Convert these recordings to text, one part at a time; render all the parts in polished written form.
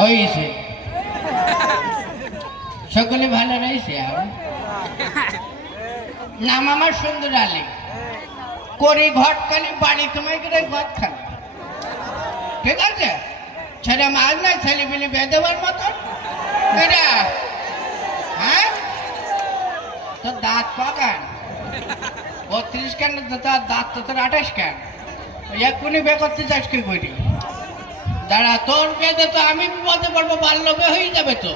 হয়েছে সকলে ভালো রয়েছে। নাম আমার সুন্দর আলী, করি ঘটকালি, বাড়ি তোমায় করে ঘট খালি। ঠিক আছে, ছেলে মাল না ছেলে পেলে বেঁধেবার মতন। হ্যাঁ, তোর দাঁত কখান? 32 কেন? তার দাঁত তো তোর 28 কেন? এক্ষুনি বে করতে চাস কি করি? দাঁড়া, তোর বেঁধে তো আমি বিপদে পড়বো, বাল্যবে হয়ে যাবে তো।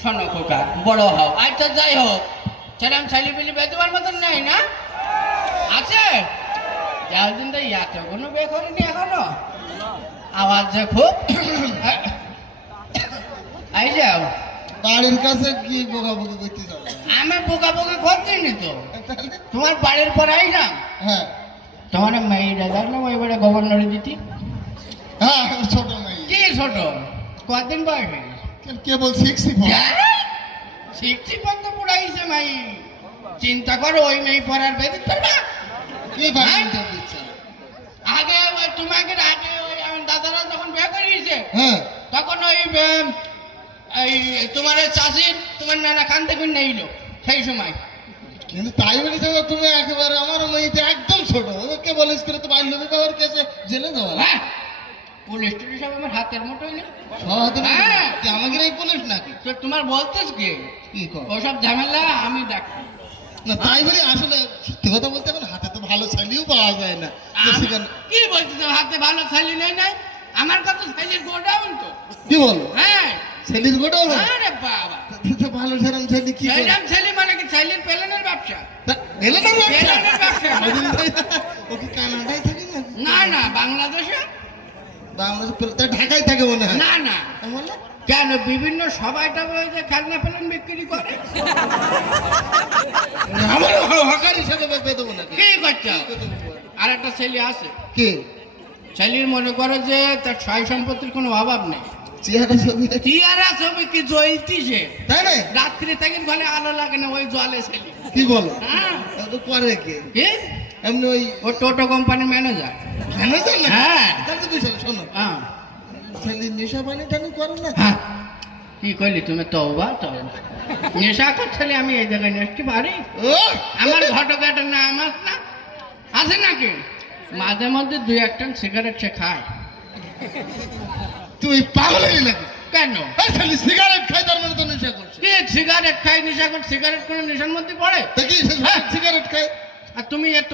শোনো খোকা, বড় হও। আচ্ছা যাই হোক, সেরকম ছেলে পেলে বেঁধেবার মতন নেই না? আছে? যাও দিন তো এতগুলো বে করিনি এখনো। আওয়াজ যে খুব। আই যাও। বাড়ির কাছে কি বোকাবুকি করতে যাবে? আমি বোকাবোকি করছিনি তো, তোমার বাড়ির পর আইলাম। হ্যাঁ তোমার মেয়েটা দেখলাম এবারে গভর্নরে দিতি। হ্যাঁ, ছোট মেয়ে। কি ছোট? কদিন বয়স? কেবল 60 শিক্ষিত পড়াইছে মাই। চিন্তা করো, ওই মেয়ে পড়ার বেদিক করবা। কি ভাবতে দিচ্ছে? আগে ওই তোমাকে আগে ওই আমার দাদারা যখন বিয়ে করিয়েছে, হ্যাঁ, তখন ওই এই তোমার চাষির তোমার নানা খান থেকে নেইলো সেই সময়। কিন্তু তাই বলে তো তুমি একেবারে আমার মেয়েতে একদম ছোট। ওকে বলিস করে তো বাল্য বিবাহের কেসে জেলে দেওয়া। হ্যাঁ, পুলিশ টুলিশ সব আমার হাতের মুঠোই নেই। হ্যাঁ, আমাকে এই পুলিশ নাকি? তো তোমার বলতেস কি কি কর? ওসব ঝামেলা আমি দেখ না তাই বলি, আসলে সত্যি কথা বলতে এখন হাতে তো ভালো ছেলেও পাওয়া যায় না। তো সেখানে কি বলছিস? হাতে ভালো ছেলে নেই নাই? আমার কত ছেলের গোডাউন তো। কি বলো? হ্যাঁ, ছেলের গোটাও না? আরে বাবা, তো ভালো সেরম ছেলে কি করে? ছেলের ছেলে মানে কি ছেলের পেলেনের ব্যবসা? এলো না পেলেনের ব্যবসা। ও কি কানাডায় থাকে না? না না, বাংলাদেশে। বাংলাদেশ ঢাকায় থাকে মনে হয়। না না, বলে কেন বিভিন্ন সবাইটা ওই যে খেলনা পেলেন বিক্রি করে। আমার হকার হিসাবে বেঁধে দেবো নাকি? কি করছো? আর একটা ছেলে আছে, কি ছেলের মনে করো যে তার সয় সম্পত্তির কোনো অভাব নেই। চেহারা ছবি টিয়ারা ছবি কি জ্বলতিছে, তাই না? রাত্রি থেকে ঘরে আলো লাগে না, ওই জলে ছেলে। কি বলো? হ্যাঁ, তো করে কে? কি? এমনি ওই ও টোটো কোম্পানির ম্যানেজার। ম্যানেজার না? হ্যাঁ। তাহলে তো বিষয় শোনো, হ্যাঁ ছেলে নেশা পানি টানি করে না? হ্যাঁ, কি করলি তুমি? তওবা তওবা, নেশা করছিলে? আমি এই জায়গায় নেসতে পারি? ও আমার ঘটকাটার নাম না আছে নাকি? মাঝে মধ্যে 2-1 সিগারেট সে খায়। তুই পাগল হয়ে নাকি? কেন? এই ছেলে সিগারেট খাই তার মানে তো নেশা করছে। কি সিগারেট খাই নেশা কর? সিগারেট কোনো নেশার মধ্যে পড়ে? দেখি সিগারেট খায়। আর তুমি এত